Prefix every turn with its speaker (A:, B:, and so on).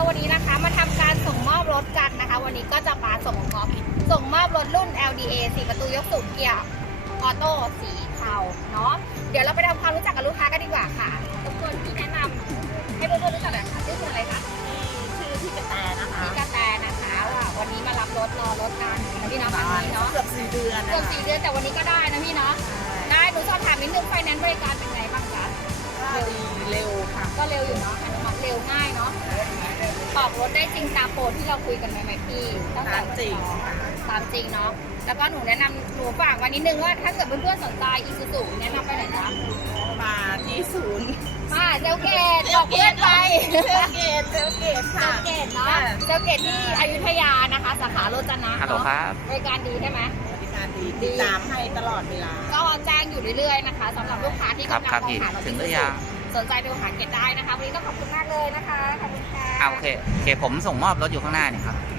A: วันนี้นะคะมาทำการส่งมอบรถกันนะคะวันนี้ก็จะมาส่งมอบรถรุ่น LDA 4 ประตูยกสูงเกียร์ออโต้สีเทาเนาะเดี๋ยวเราไปทำความรู้จักกับลูกค้ากันดีกว่าค่ะรบกวนพี่แนะนำให้เพื่อนๆรู้จักหน่อยค่ะชื่อคุณอะไรคะ
B: ชื่อพี่กระแตนะคะ
A: พี่กระแตนะคะว่าวันนี้มารับรถรอรถกันนะพี่เนาะแบบนี้เนาะ
B: เกือบ4 เดือน
A: เกือบ4 เดือนแต่วันนี้ก็ได้นะพี่เนาะได้หนูสอบถามนิดนึงไฟแนนซ์บริการเป็นไงบ้างคะ
B: ก็ดีเร็วค่ะ
A: ก็เร็วอยู่เนาะอนุมัติเร็วง่ายเนาะออกรถได้จริงตามโปรที่เราคุยกันไหมพี่ตั้งแต่
B: จริง
A: ตามจริงเนาะแล้วก็หนูแนะนำหนูฝากมานิดนึงว่าถ้าเกิดเพื่อนๆสนใจอีซูซูแนะนำไปไหนจ๊ะ
B: มาที่ศูนย์
A: มาเซลเกตบอกเพื่อนไป
B: เซลเกตค่ะ
A: เซลเกตเนาะเซลเกตที่อยุธยานะคะสาขาโรจนะ
C: ฮัลโหลครับ
A: บริการดีใช่ไหม
B: บริการดีติดตามให้ตลอดเวลา
A: ก็แจ้งอยู่เรื่อยๆนะคะสำหรับลูกค้าที่กำลังมองหารถอีซูซูสนใจไปหาเกตได้นะคะวันนี้ก็ขอบคุณมากเลยนะคะขอบคุณค่ะ
C: โอเคผมส่งมอบรถอยู่ข้างหน้านี่ครับ